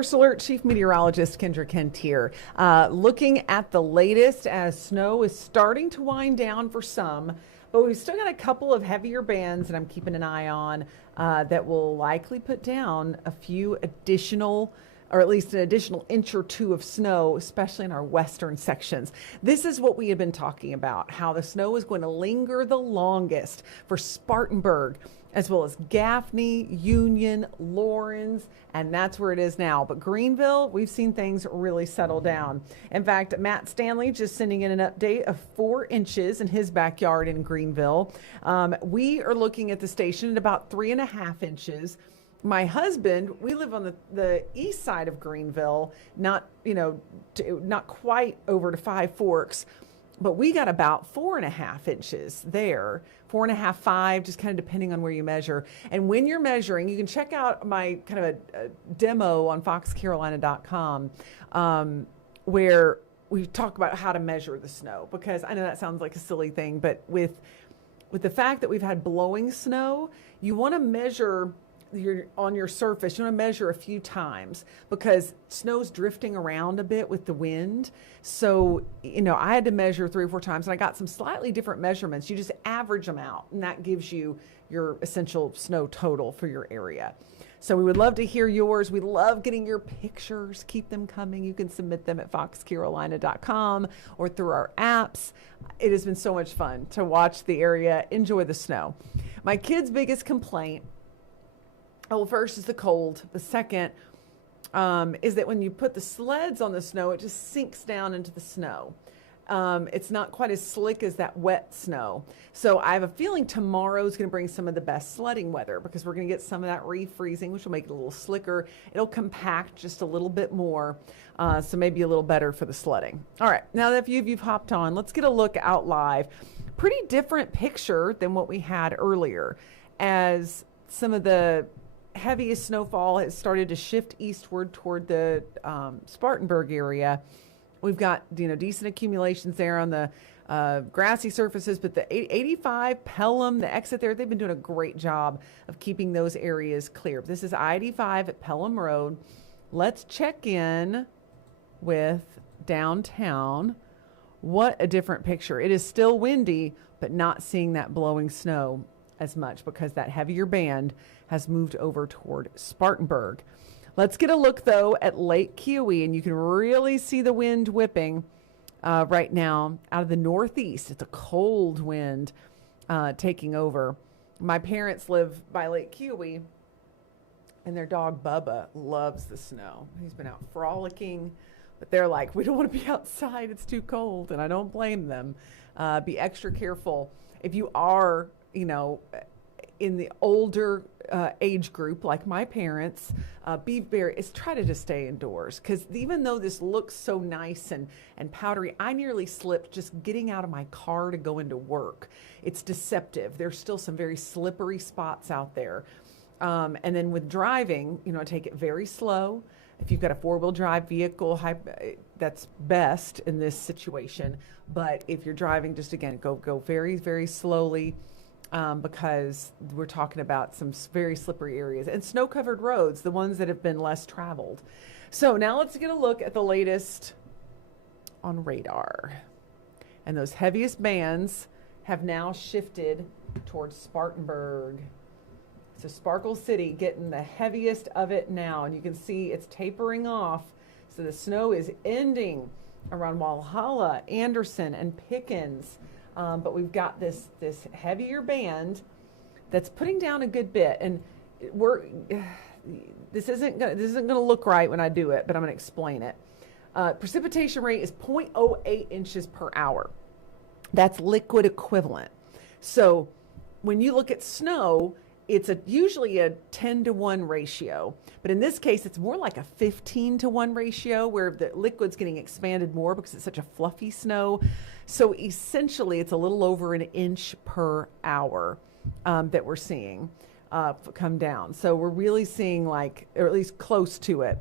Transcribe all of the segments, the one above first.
First Alert Chief Meteorologist Kendra Kent here. Looking at the latest as snow is starting to wind down for some, but we've still got a couple of heavier bands that I'm keeping an eye on that will likely put down a few additional, or at least an additional inch or two of snow, especially in our western sections. This is what we had been talking about, how the snow is going to linger the longest for Spartanburg, as well as Gaffney, Union, Lawrence, and that's where it is now. But Greenville, we've seen things really settle down. In fact, Matt Stanley just sending in an update of 4 inches in his backyard in Greenville. We are looking at the station at about 3.5 inches. My husband, we live on the east side of Greenville, not quite over to Five Forks, but we got about 4.5 inches there, 4.5, 5, just kind of depending on where you measure. And when you're measuring, you can check out my kind of a demo on foxcarolina.com where we talk about how to measure the snow, because I know that sounds like a silly thing, but with the fact that we've had blowing snow, you want to measure on your surface, you want to measure a few times because snow's drifting around a bit with the wind. So, I had to measure 3 or 4 times, and I got some slightly different measurements. You just average them out, and that gives you your essential snow total for your area. So we would love to hear yours. We love getting your pictures. Keep them coming. You can submit them at foxcarolina.com or through our apps. It has been so much fun to watch the area enjoy the snow. My kids' biggest complaint, well, first is the cold. The second is that when you put the sleds on the snow, it just sinks down into the snow. It's not quite as slick as that wet snow. So I have a feeling tomorrow is going to bring some of the best sledding weather, because we're going to get some of that refreezing, which will make it a little slicker. It'll compact just a little bit more, so maybe a little better for the sledding. All right, now that a few of you've hopped on, let's get a look out live. Pretty different picture than what we had earlier, as some of the heaviest snowfall has started to shift eastward toward the Spartanburg area. We've got decent accumulations there on the grassy surfaces, but the 85 Pelham, the exit there, they've been doing a great job of keeping those areas clear. This is I-85 at Pelham Road. Let's check in with downtown. What a different picture. It is still windy, but not seeing that blowing snow as much because that heavier band has moved over toward Spartanburg. Let's get a look, though, at Lake Keowee, and you can really see the wind whipping right now out of the northeast. It's a cold wind taking over. My parents live by Lake Keowee, and their dog Bubba loves the snow. He's been out frolicking, but they're like, we don't want to be outside. It's too cold, and I don't blame them. Be extra careful. If you are, in the older age group, like my parents, try to just stay indoors, because even though this looks so nice and powdery, I nearly slipped just getting out of my car to go into work. It's deceptive. There's still some very slippery spots out there. And then with driving, take it very slow. If you've got a 4-wheel drive vehicle, that's best in this situation. But if you're driving, just again, go very, very slowly. Because we're talking about some very slippery areas and snow-covered roads, the ones that have been less traveled. So now let's get a look at the latest on radar. And those heaviest bands have now shifted towards Spartanburg. So Sparkle City getting the heaviest of it now. And you can see it's tapering off. So the snow is ending around Walhalla, Anderson, and Pickens. But we've got this heavier band that's putting down a good bit, and this isn't gonna look right when I do it, but I'm gonna explain it. Precipitation rate is 0.08 inches per hour. That's liquid equivalent. So when you look at snow, it's usually a 10-to-1 ratio, but in this case, it's more like a 15-to-1 ratio, where the liquid's getting expanded more because it's such a fluffy snow. So essentially, it's a little over an inch per hour that we're seeing come down. So we're really seeing or at least close to it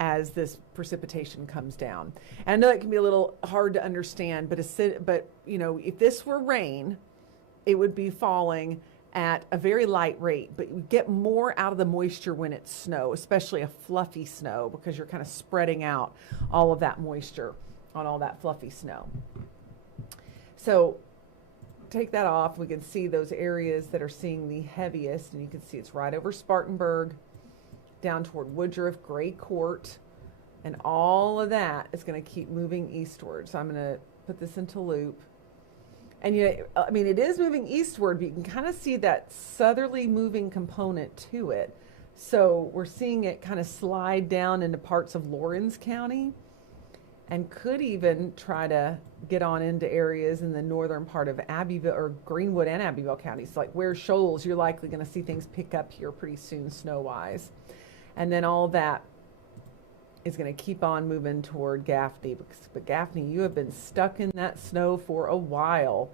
as this precipitation comes down. And I know it can be a little hard to understand, but if this were rain, it would be falling at a very light rate, but you get more out of the moisture when it's snow, especially a fluffy snow, because you're kind of spreading out all of that moisture on all that fluffy snow. So take that off. We can see those areas that are seeing the heaviest, and you can see it's right over Spartanburg, down toward Woodruff, Gray Court, and all of that is going to keep moving eastward. So I'm going to put this into loop. And I mean, it is moving eastward, but you can kind of see that southerly moving component to it. So we're seeing it kind of slide down into parts of Lawrence County, and could even try to get on into areas in the northern part of Abbeville or Greenwood and Abbeville counties. Like Ware Shoals, you're likely going to see things pick up here pretty soon snow-wise. And then all that is going to keep on moving toward Gaffney. But Gaffney, you have been stuck in that snow for a while.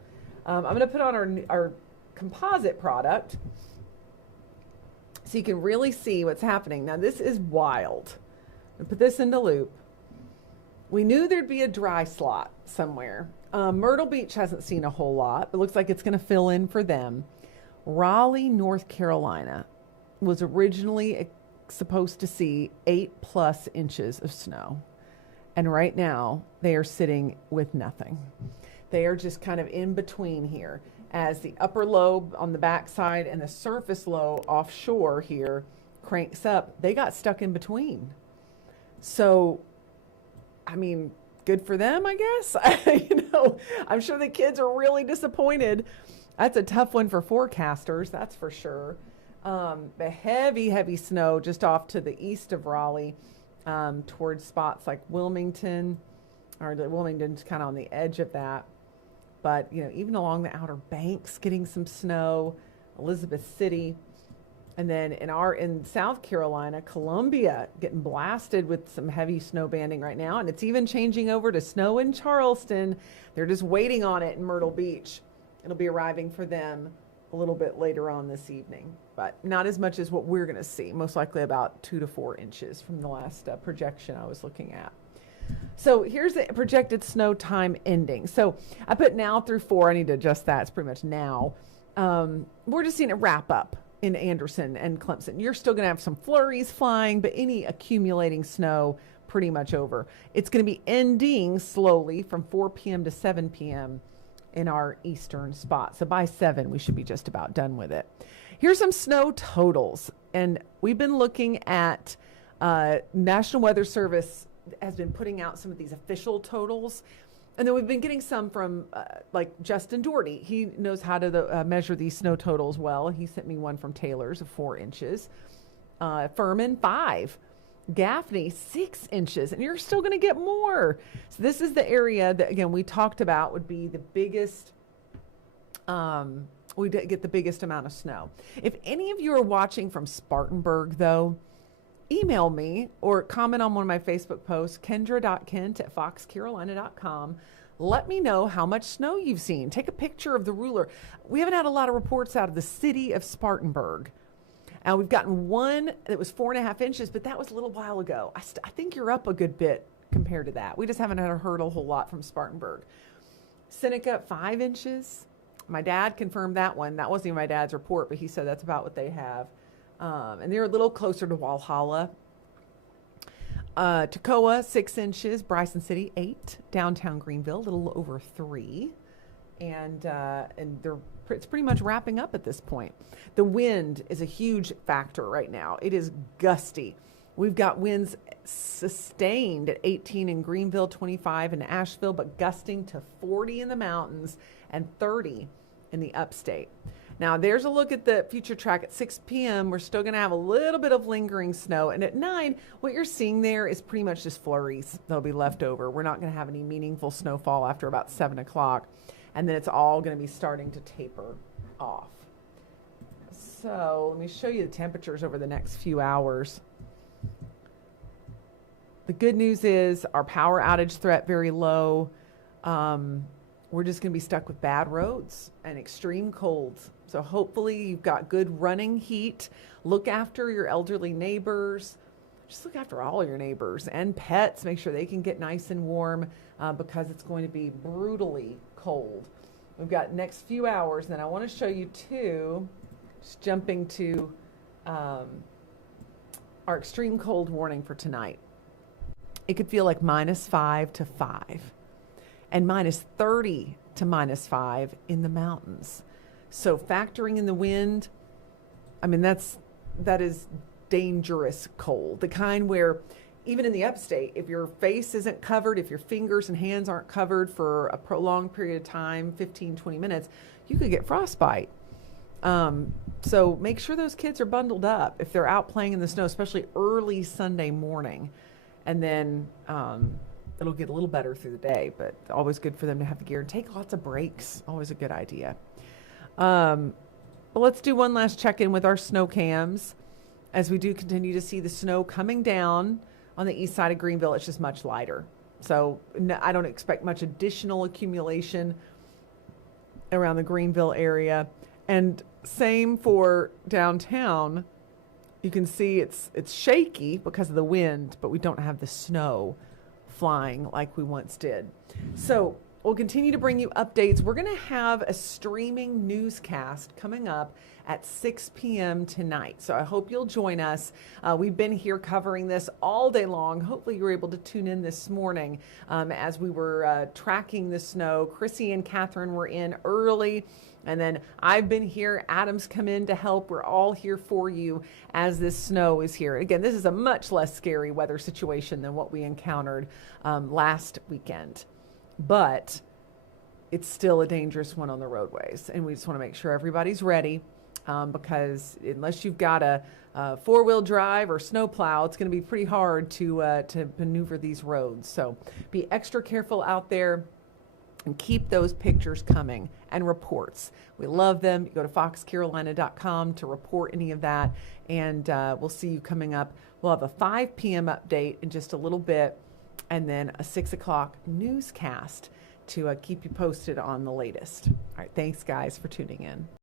I'm going to put on our composite product so you can really see what's happening. Now this is wild. I'm going to put this into loop. We knew there'd be a dry slot somewhere. Myrtle Beach hasn't seen a whole lot, but looks like it's going to fill in for them. Raleigh, North Carolina was originally supposed to see 8+ inches of snow. And right now they are sitting with nothing. They are just kind of in between here, as the upper low on the backside and the surface low offshore here cranks up. They got stuck in between. So, I mean, good for them, I guess. I'm sure the kids are really disappointed. That's a tough one for forecasters, that's for sure. The heavy snow just off to the east of Raleigh, towards spots like Wilmington, or Wilmington's kind of on the edge of that. But, even along the Outer Banks, getting some snow, Elizabeth City. And then in South Carolina, Columbia getting blasted with some heavy snow banding right now. And it's even changing over to snow in Charleston. They're just waiting on it in Myrtle Beach. It'll be arriving for them a little bit later on this evening, but not as much as what we're going to see, most likely about 2 to 4 inches from the last projection I was looking at. So here's the projected snow time ending. So I put now through 4. I need to adjust that. It's pretty much now. We're just seeing it wrap up in Anderson and Clemson. You're still going to have some flurries flying, but any accumulating snow pretty much over. It's going to be ending slowly from 4 p.m. to 7 p.m. in our eastern spot. So by 7, we should be just about done with it. Here's some snow totals. And we've been looking at National Weather Service has been putting out some of these official totals. And then we've been getting some from like Justin Doherty. He knows how to measure these snow totals well. He sent me one from Taylor's of 4 inches. Furman, 5. Gaffney, 6 inches, and you're still going to get more. So this is the area that, again, we talked about would be the biggest, we get the biggest amount of snow. If any of you are watching from Spartanburg, though, email me or comment on one of my Facebook posts, kendra.kent@foxcarolina.com. Let me know how much snow you've seen. Take a picture of the ruler. We haven't had a lot of reports out of the city of Spartanburg. And we've gotten one that was 4.5 inches, but that was a little while ago. I think you're up a good bit compared to that. We just haven't heard a whole lot from Spartanburg. Seneca, 5 inches. My dad confirmed that one. That wasn't even my dad's report, but he said that's about what they have. And they're a little closer to Walhalla. Toccoa, 6 inches. Bryson City, 8. Downtown Greenville, a little over 3. And it's pretty much wrapping up at this point. The wind is a huge factor right now. It is gusty. We've got winds sustained at 18 in Greenville, 25 in Asheville, but gusting to 40 in the mountains and 30 in the upstate. Now, there's a look at the future track at 6 p.m. We're still going to have a little bit of lingering snow. And at 9, what you're seeing there is pretty much just flurries. They'll be left over. We're not going to have any meaningful snowfall after about 7 o'clock. And then it's all going to be starting to taper off. So let me show you the temperatures over the next few hours. The good news is our power outage threat very low. We're just going to be stuck with bad roads and extreme colds. So hopefully you've got good running heat. Look after your elderly neighbors. Just look after all your neighbors and pets. Make sure they can get nice and warm because it's going to be brutally cold. We've got next few hours. Then I want to show you too Just jumping to our extreme cold warning for tonight. It could feel like -5 to 5 and -30 to -5 in the mountains. So factoring in the wind, I mean, that is dangerous cold. The kind where even in the upstate, if your face isn't covered, if your fingers and hands aren't covered for a prolonged period of time, 15, 20 minutes, you could get frostbite. So make sure those kids are bundled up if they're out playing in the snow, especially early Sunday morning. And then it'll get a little better through the day, but always good for them to have the gear. And take lots of breaks, always a good idea. But let's do one last check-in with our snow cams as we do continue to see the snow coming down on the east side of Greenville. It's just much lighter. So I don't expect much additional accumulation around the Greenville area. And same for downtown. You can see it's shaky because of the wind, but we don't have the snow flying like we once did. So we'll continue to bring you updates. We're going to have a streaming newscast coming up at 6 p.m. tonight. So I hope you'll join us. We've been here covering this all day long. Hopefully you were able to tune in this morning as we were tracking the snow. Chrissy and Catherine were in early. And then I've been here. Adam's come in to help. We're all here for you as this snow is here. Again, this is a much less scary weather situation than what we encountered last weekend. But it's still a dangerous one on the roadways. And we just want to make sure everybody's ready because unless you've got a four-wheel drive or snowplow, it's going to be pretty hard to maneuver these roads. So be extra careful out there. And keep those pictures coming and reports. We love them. You go to foxcarolina.com to report any of that. And we'll see you coming up. We'll have a 5 p.m. update in just a little bit. And then a 6 o'clock newscast to keep you posted on the latest. All right. Thanks, guys, for tuning in.